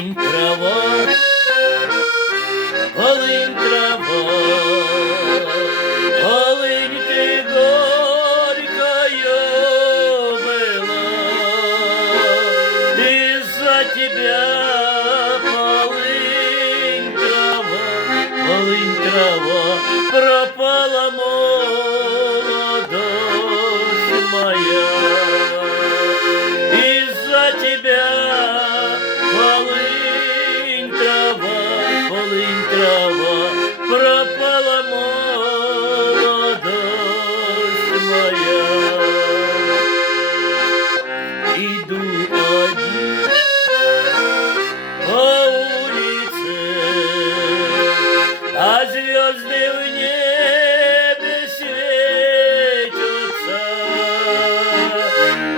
полынь трава, полынь трава, полынь ты горькая была, из-за тебя полынь трава, пропала молодость моя. Из-за тебя полынь трава, пропала молодость моя. Иду один по улице, а звезды в небе светятся,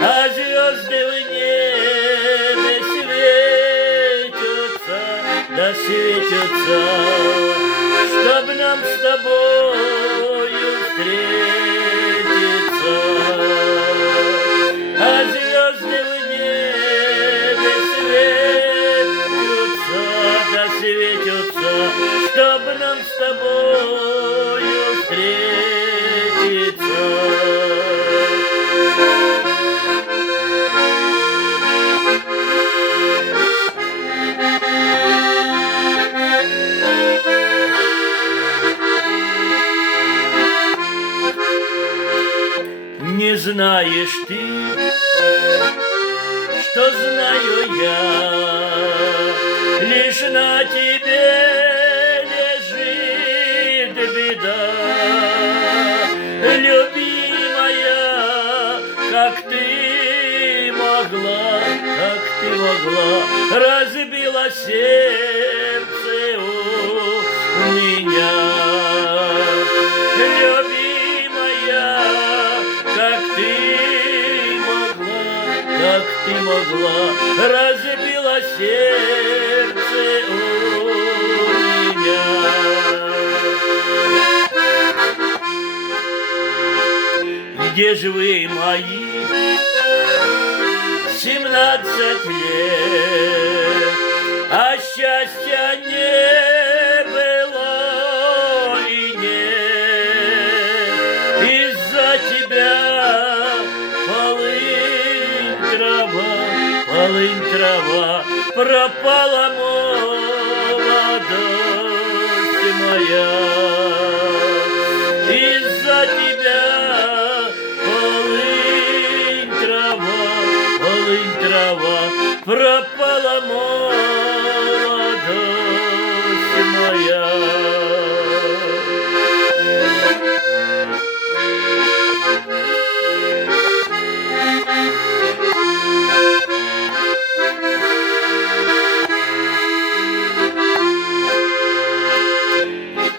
а звезды в небе светятся, да светятся, чтоб нам с тобою встретиться. А звезды в небе светятся, да светятся, чтоб нам с тобою встретиться. Не знаешь ты, что знаю я, лишь на тебе лежит беда. Любимая, как ты могла, разбила сердце у меня. Любимая, как ты могла, разбила сердце у меня. Где же вы, мои 17 лет, а счастья не было и нет? Из-за тебя полынь трава, пропала молодость моя. Из-за тебя полынь трава, пропала молодость моя.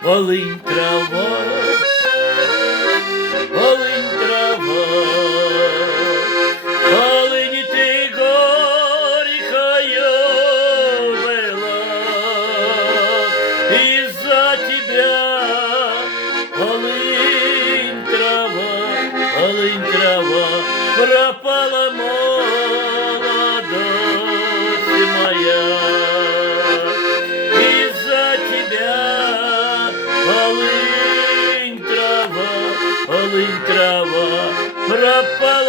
Полынь трава, полынь трава, полынь ты горькая была, из-за тебя полынь трава, пропала молодость моя. Из-за тебя полынь трава, пропала